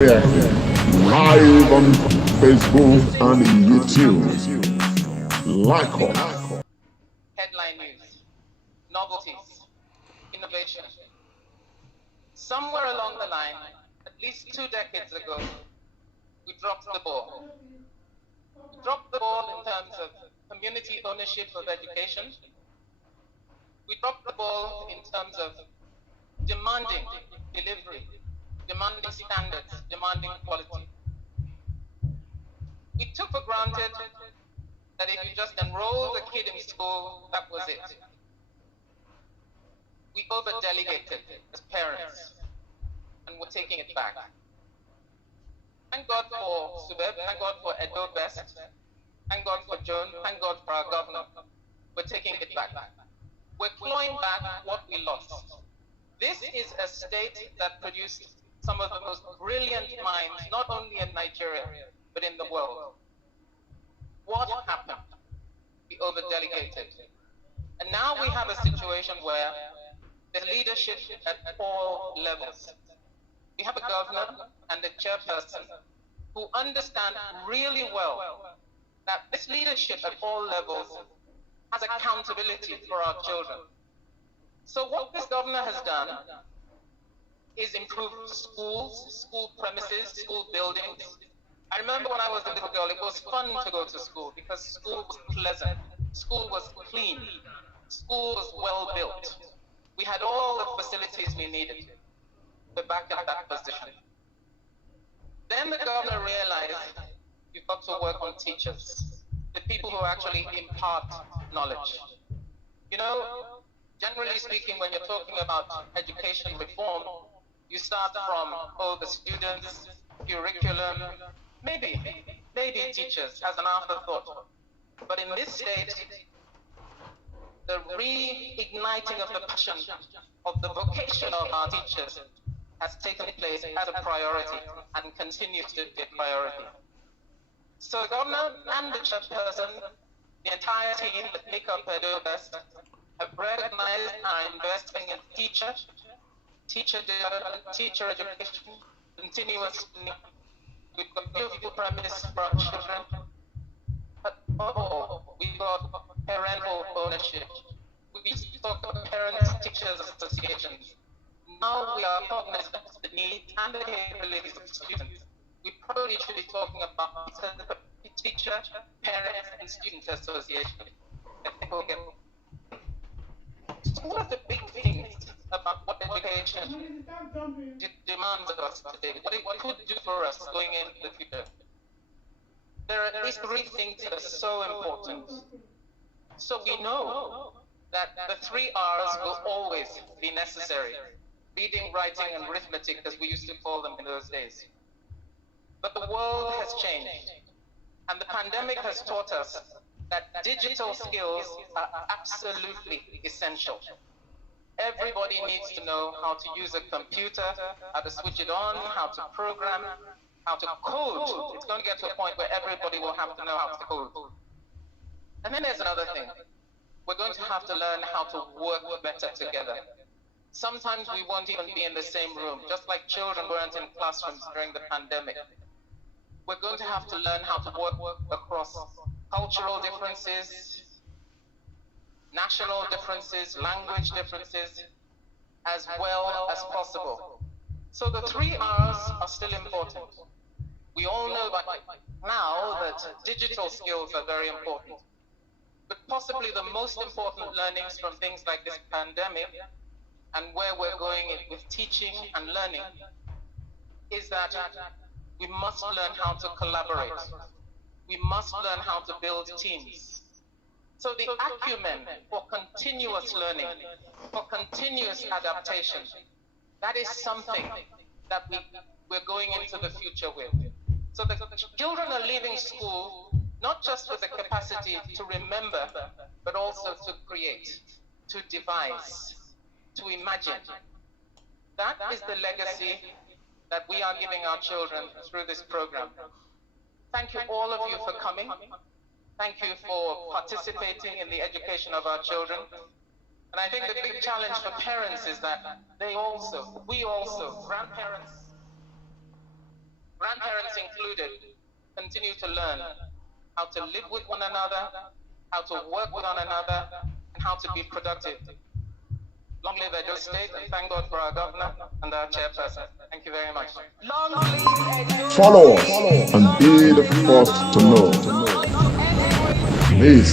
Yeah. Live on Facebook and YouTube. Like us. Headline news, novelties, innovation. Somewhere along the line, at least 2 decades ago, we dropped the ball. We dropped the ball in terms of community ownership of education. We dropped the ball in terms of demanding delivery, demanding standards, demanding quality. We took for granted that if you just enrolled a kid in school, that was it. We over-delegated as parents, and we're taking it back. Thank God for Subeb, thank God for EdoBEST, thank God for Joan, thank God for our governor. We're taking it back. We're clawing back what we lost. This is a state that produced some of the most brilliant minds, not only in Nigeria, but in the world. What happened? We over-delegated. And now we have a situation where the leadership at all levels. We have a governor and a chairperson who understand really well that this leadership at all levels has accountability for our children. So what this governor has done is improve schools, school premises, school buildings. I remember when I was a little girl, it was fun to go to school because school was pleasant, school was clean, school was well built. We had all the facilities we needed. We're back in that position. Then the governor realized you've got to work on teachers, the people who actually impart knowledge. You know, generally speaking, when you're talking about education reform, you start from, the students, curriculum, maybe teachers as an afterthought. But in this state, the reigniting of the passion of the vocation of our teachers has taken place as a priority and continues to be a priority. So the governor and the chairperson, the entire team that make up EdoBEST, have recognized and are investing in teacher development, teacher education, continuous learning. We've got beautiful premise for our children, but we've got parental ownership. We used to talk about parents, teachers, associations. Now we are cognizant of the needs and the capabilities of students. We probably should be talking about teacher, parents, and student association. I think we'll get. So what are the big things about what education demands of us today? What it could do for us going into the future? There are at least 3 things that are so important. So we know that the 3 R's will always be necessary. Reading, writing, and arithmetic, as we used to call them in those days. But the world has changed, and the pandemic has taught us that digital skills are absolutely essential. Everybody needs to know how to use a computer, how to switch it on, how to program, how to code. It's going to get to a point where everybody will have to know how to code. And then there's another thing. We're going to have to learn how to work better together. Sometimes we won't even be in the same room, just like children weren't in classrooms during the pandemic. We're going to have to learn how to work across cultural differences, national differences, language differences, as well as possible. So the 3 R's are still important. We all know by now that digital skills are very important. But possibly the most important learnings from things like this pandemic and where we're going with teaching and learning is that we must learn how to collaborate. We must learn how to build teams. So the acumen for continuous learning, for continuous adaptation, that is something that we're going into the future with. So the children are leaving school not just with the capacity to remember, but also to create, to devise, to imagine. That is the legacy that we are giving our children through this program. Thank you all of you for coming. Thank you for participating in the education of our children. And I think the big challenge for parents is that we also, grandparents, parents included, continue to learn how to live with one another, how to work with one another, and how to be productive. Long live Edo State, and thank God for our governor and our chairperson. Thank you very much. Long live Edo. Follow us and be the first to know. Peace.